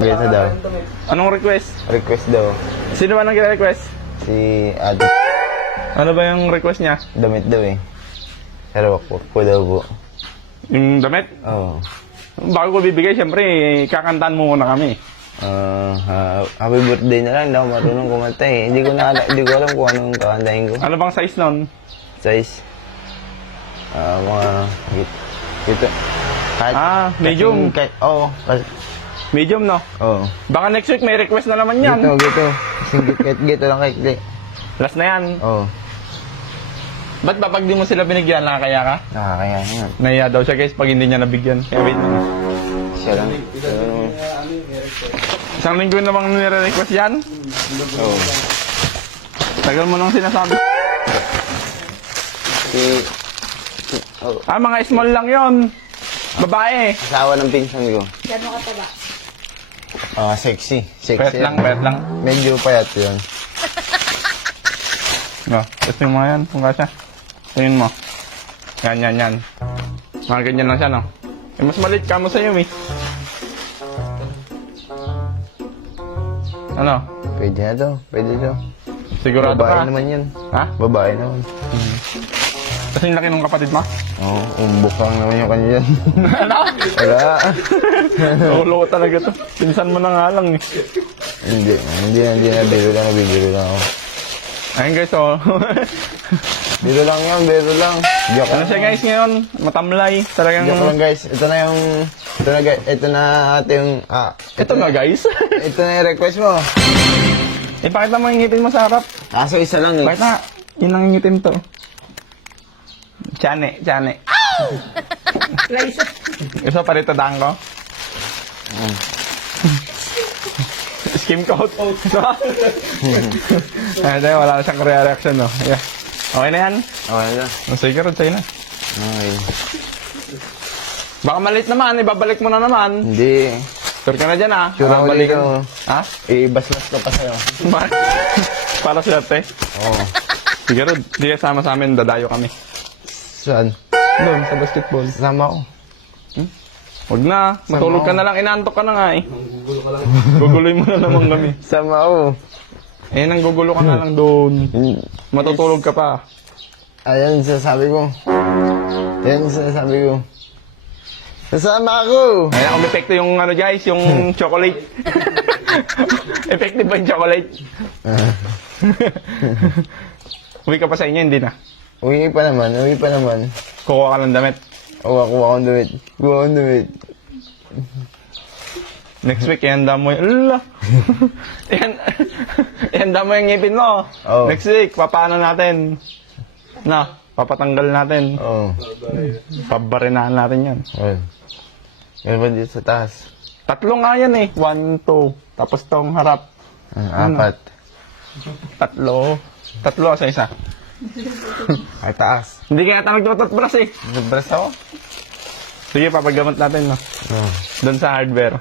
Gito daw. Anong request? Request daw. Sino ba nag-request? Si Ate. Ano ba yung request niya? Damit daw eh. Pero po daw po. Yung damit? Oo. Bago ko bibigay, siyempre, kakantaan mo muna kami. Happy birthday na lang. Hindi ako marunong kumanta eh. Hindi ko alam kung anong kakantahin ko. Ano bang size nun? Size. Mga gito. Medium. Oo. Medium, no? Oo. Baka next week may request na naman yan. Gito. Gito lang kay. Last na yan. Oo. Ba't ba pag di mo sila binigyan, nakakaya ka? Nakakaya nga. Nahiya daw siya guys pag hindi niya nabigyan. Kaya wait lang. Siya lang. Isang linggo namang nire-request yan? Oo. Tagal mo nang sinasabi. Mga small lang yon. Babae. Asawa ng pinsan ko. Gano'n ka taba? Sexy. Pet lang. Medyo payat yun. No, testing mo yan, kung kasya. Tingin mo. Yan. Mga ganyan lang siya, no? Eh, mas malit ka mo sa'yo, eh. Ano? Pwede na to. Sigurado Babae ka? naman yun. Ha? Babae naman. Kasi yung laki ng kapatid mo? Oo, umbok lang naman yung kanya yan. Ano? Wala. Lolo talaga to. Pinsan mo na nga lang, eh. Hindi na. Biro lang ako. Ayun guys, oh. Biro lang yun. Joke Ano siya guys ngayon? Matamlay. Talagang... Joke lang guys. Ito na ate yung... Ito na guys. Ito na yung request mo. Ipakita mo yung ngipin mo sa harap. Kaso isa lang eh. Bakit na? Yun ang ngitim to. Chane. Laisa. Gusto pa rito daan ko? Skim coat. Ay, wala na siyang reaction, no? Yeah. Okay na yan? Okay na. Sige, sa'yo na. Okay. Baka malit naman, ibabalik mo na naman. Hindi. Sure ka na dyan, ha? Sure ako Babalikan. dito. Ha? Ibaslas ko pa sa'yo. Para swerte. Oo. Sige, Rod. Hindi ka sama sa amin, dadayo kami. Saan? Doon, sa basketball. Sama ko. Huwag na. Matulog ka na lang. Inaantok ka na nga, eh. Guguloy mo na naman kami. Sama ko. Eh, nanggugulo ka na lang doon. Matutulog ka pa. Ayan sinasabi ko. Nasama ako! Ayan, kung epekto yung ano guys, yung chocolate. Effective ba yung chocolate? Uwi ka pa sa inyo, hindi na. Uwi pa naman. Kukuha ka ng damit. Kuha akong damit. Next week, ihanda mo yung... Ala! Ihanda mo yung ngipin mo. Oo. Next week, papaano natin? Papatanggal natin. Oo. Pabarinahan natin yan. Meron ba dito sa taas? 3 nga yan eh. 1, 2. Tapos tong harap. 4. 3 sa isa. Ay, taas. Hindi kaya tayo nagtututbrush eh. Nagbrass ako? Sige, papagamot natin, no? Oo. Doon sa hardware.